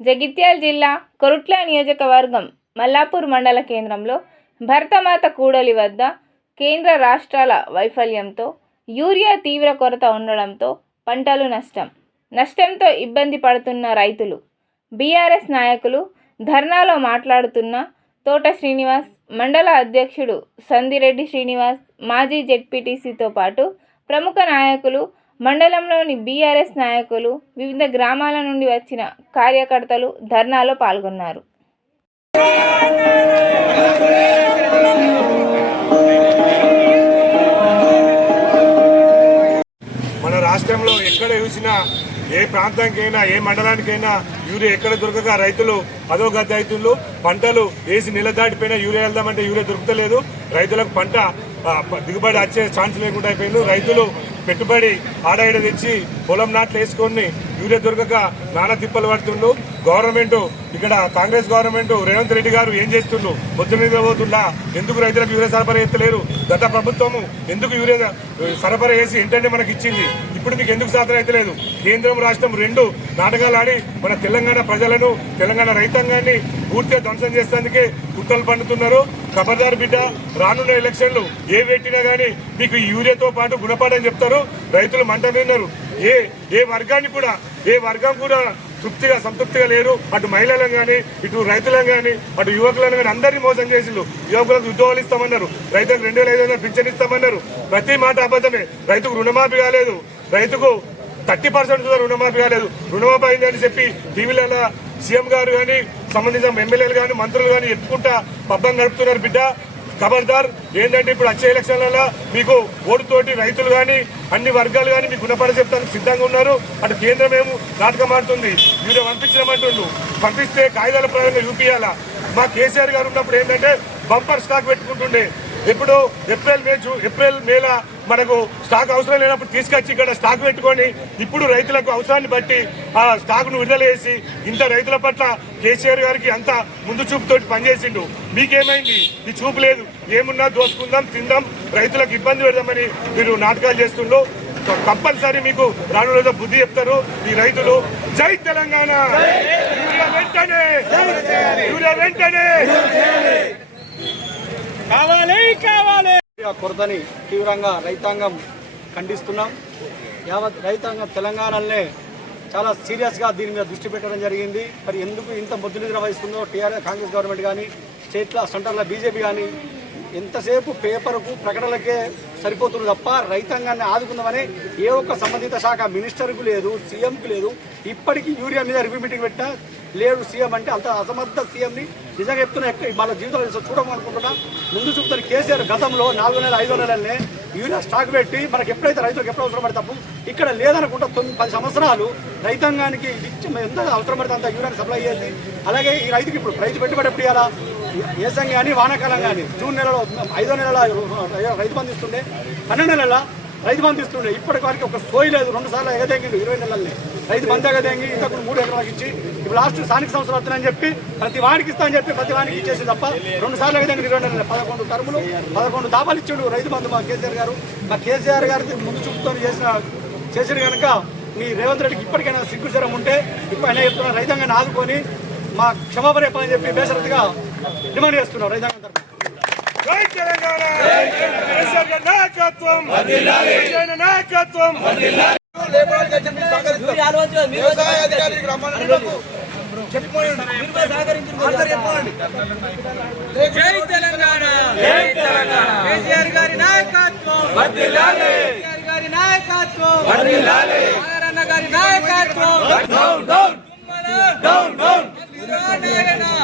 జగిత్యాల జిల్లా కొరుట్ల నియోజకవర్గం మల్లాపూర్ మండల కేంద్రంలో భర్తమాత కూడలి వద్ద కేంద్ర రాష్ట్రాల వైఫల్యంతో యూరియా తీవ్ర కొరత ఉండడంతో పంటలు నష్టం. నష్టంతో ఇబ్బంది పడుతున్న రైతులు బీఆర్ఎస్ నాయకులు ధర్నాలో మాట్లాడుతున్న తోట శ్రీనివాస్ మండల అధ్యక్షుడు సందిరెడ్డి శ్రీనివాస్ మాజీ జెడ్పీటీసీతో పాటు ప్రముఖ నాయకులు మండలంలోని బీఆర్ఎస్ నాయకులు వివిధ గ్రామాల నుండి వచ్చిన కార్యకర్తలు ధర్నాలో పాల్గొన్నారు. మన రాష్ట్రంలో ఎక్కడ చూసినా ఏ ప్రాంతానికైనా ఏ మండలానికైనా యూరియా ఎక్కడ దొరకక రైతులు అదో గద్దె రైతులు పంటలు వేసి నెల దాటిపోయినా యూరియా వెళ్దామంటే యూరియా దొరుకుతలేదు. రైతులకు పంట దిగుబడి వచ్చే ఛాన్స్ లేకుండా అయిపోయింది. రైతులు పెట్టుబడి ఆడాయిడ తెచ్చి పొలం నాట్లు వేసుకొని యూరియా దొరకక నానా తిప్పలు పడుతుండ్రు. గవర్నమెంట్ ఇక్కడ కాంగ్రెస్ గవర్నమెంట్ రేవంత్ రెడ్డి గారు ఏం చేస్తుండ్రు? పొద్దు మీద పోతుండా ఎందుకు రైతులకు యూరియా సరఫరా ఎత్తలేరు గత ప్రభుత్వము ఎందుకు యూరియా సరఫరా చేసి ఏంటంటే మనకి ఇచ్చింది? ఇప్పుడు మీకు ఎందుకు సాధన అయితలేదు? కేంద్రం రాష్ట్రం రెండు నాటకాలు ఆడి మన తెలంగాణ ప్రజలను తెలంగాణ రైతాంగాన్ని పూర్తిగా ధ్వంసం చేసేందుకే కుక్కలు పండుతున్నారు. ఖబర్దార్ బిడ్డ రానున్న ఎలక్షన్లు ఏ పెట్టినా కానీ మీకు యూరియాతో పాటు గుణపాఠం చెప్తారు. రైతులు మంట నిన్నారు ఏ ఏ వర్గాన్ని కూడా ఏ వర్గం కూడా తృప్తిగా సంతృప్తిగా లేరు. అటు మహిళలను కానీ ఇటు రైతులను కానీ అటు యువకులను కానీ అందరినీ మోసం చేసిండ్రు. యువకులకు ఉద్యోగాలు ఇస్తామన్నారు. రైతులకు రెండు వేల ఐదు వందలు పింఛన్ ఇస్తామన్నారు. ప్రతి మాట అబద్ధమే. రైతుకు రుణమాఫీ కాలేదు. రైతుకు థర్టీ పర్సెంట్ కూడా రుణమాఫీ కాలేదు. రుణమాఫీ అయిందని చెప్పి టీవీలలో సీఎం గారు కానీ సంబంధించిన ఎమ్మెల్యేలు కానీ మంత్రులు కానీ చెప్పుకుంటా పబ్బం గడుపుతున్నారు బిడ్డ. ఖబర్దార్ ఏంటంటే ఇప్పుడు వచ్చే ఎలక్షన్లలో మీకు ఓటుతోటి రైతులు కానీ అన్ని వర్గాలు కానీ మీకు గుణపడ చెప్తానికి సిద్ధంగా ఉన్నారు. అటు కేంద్రం ఏమో నాటకం ఆడుతుంది. మీరు పంపించమంటుండు. పంపిస్తే కాగితాల ప్రకారంగా చూపియాలా మా కేసీఆర్ గారు ఉన్నప్పుడు ఏంటంటే బంపర్ స్టాక్ పెట్టుకుంటుండే. ఇప్పుడు ఏప్రిల్ మే ఏప్రిల్ మేల మనకు స్టాక్ అవసరం లేనప్పుడు తీసుకొచ్చి ఇక్కడ స్టాక్ పెట్టుకొని ఇప్పుడు రైతులకు అవసరాన్ని బట్టి ఆ స్టాక్ను విడుదల చేసి ఇంత రైతుల పట్ల కేసీఆర్ గారికి అంత ముందు చూపుతోటి పనిచేసిండు. మీకేమైంది? ఈ చూపు లేదు. ఏమున్నా దోసుకుందాం తిందాం రైతులకు ఇబ్బంది పెడదామని మీరు నాటకాలు చేస్తుండో కంపల్సరీ మీకు రాను రోజు బుద్ధి చెప్తారు. ఈ రైతులు జై తెలంగాణ! యూరియా వెంటనే! యూరియా వెంటనే! కావాలి కావాలి. కొరతని తీవ్రంగా రైతాంగం ఖండిస్తున్నాం. యావత్ రైతాంగం తెలంగాణలోనే చాలా సీరియస్గా దీని మీద దృష్టి పెట్టడం జరిగింది. మరి ఎందుకు ఇంత బొద్దు నిర్వహిస్తుందో టీఆర్ఎస్ కాంగ్రెస్ గవర్నమెంట్ కానీ స్టేట్లో సెంటర్లో బీజేపీ కానీ ఎంతసేపు పేపర్కు ప్రకటనలకే సరిపోతుంది తప్ప రైతాంగాన్ని ఆదుకుందామని ఏ ఒక్క సంబంధిత శాఖ మినిస్టర్కు లేదు సీఎంకు లేదు. ఇప్పటికీ యూరియా మీద రివ్యూ మీటింగ్ పెట్టా లేడు సీఎం అంటే అంత అసమర్థ సీఎంని నిజంగా చెప్తున్నా ఎక్క- మన జీవితంలో చూడమనుకుంటున్నా. ముందు చూపుతారు కేసీఆర్ గతంలో నాలుగు నెలలు ఐదో నెలలనే యూరియా స్టాక్ పెట్టి మనకి ఎప్పుడైతే రైతులకు ఎప్పుడు అవసరం పడితే ఇక్కడ లేదనుకుంటా తొమ్మిది పది సంవత్సరాలు రైతాంగానికి ఇచ్చి ఎంత అవసరం పడితే అంత యూరియాని సప్లై చేసి అలాగే ఈ రైతుకి ఇప్పుడు రైతు పెట్టుబడి ఎప్పుడు ఇవ్వాలా ఏసం కానీ వానాకాలం కానీ జూన్ నెలలో ఐదో నెలల రైతు బంధు ఇస్తుండే. పన్నెండు నెలల రైతు బంధు ఇస్తుండే. ఇప్పటి వరకు ఒక సోయి లేదు. రెండు సార్లు ఎగదెంగిండు ఇరవై నెలల్ని. రైతు బంధు ఎగదెంగి ఇంతకు మూడు ఎకరాలకు ఇచ్చి ఇప్పుడు లాస్ట్ స్థానిక సంవత్సరం వస్తున్నాయని చెప్పి ప్రతి వాడికి ఇస్తా అని చెప్పి ప్రతి వాడికి ఇచ్చేసి తప్ప రెండు సార్లు ఎగదెంగి ఇరవై నెలలు పదకొండు టర్ములు పదకొండు దాబాలు ఇచ్చిండు రైతు బంధు మా కేసీఆర్ గారు. మా కేసీఆర్ గారికి ముందు చూపుతో చేసిన చేసిన కనుక మీ రేవంత్ రెడ్డికి ఇప్పటికైనా సిగ్గుచరం ఉంటే ఇప్పుడు ఆయన చెప్తున్న రైతాంగాన్ని ఆదుకొని మా క్షమాపణ చెప్పని చెప్పి బేసరత్గా డిమాండ్ చేస్తున్నారు రైతాంగం తరఫున జై తెలంగాణ కేసీఆర్ నాయకత్వం నాయకత్వం వ్యవసాయ అధికారికి రమ్మని జై తెలంగాణ కేసీఆర్ గారి నాయకత్వం కేసీఆర్ గారి నాయకత్వం నారాయణ గారి నాయకత్వం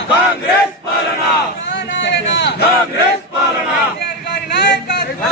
కాంగ్రెస్ పాలన కాంగ్రెస్ పాలన కేసీఆర్ గారి నాయకత్వం వర్ధిల్లాలి ఊళ్ళన్నరాని లోపడేసుకోమని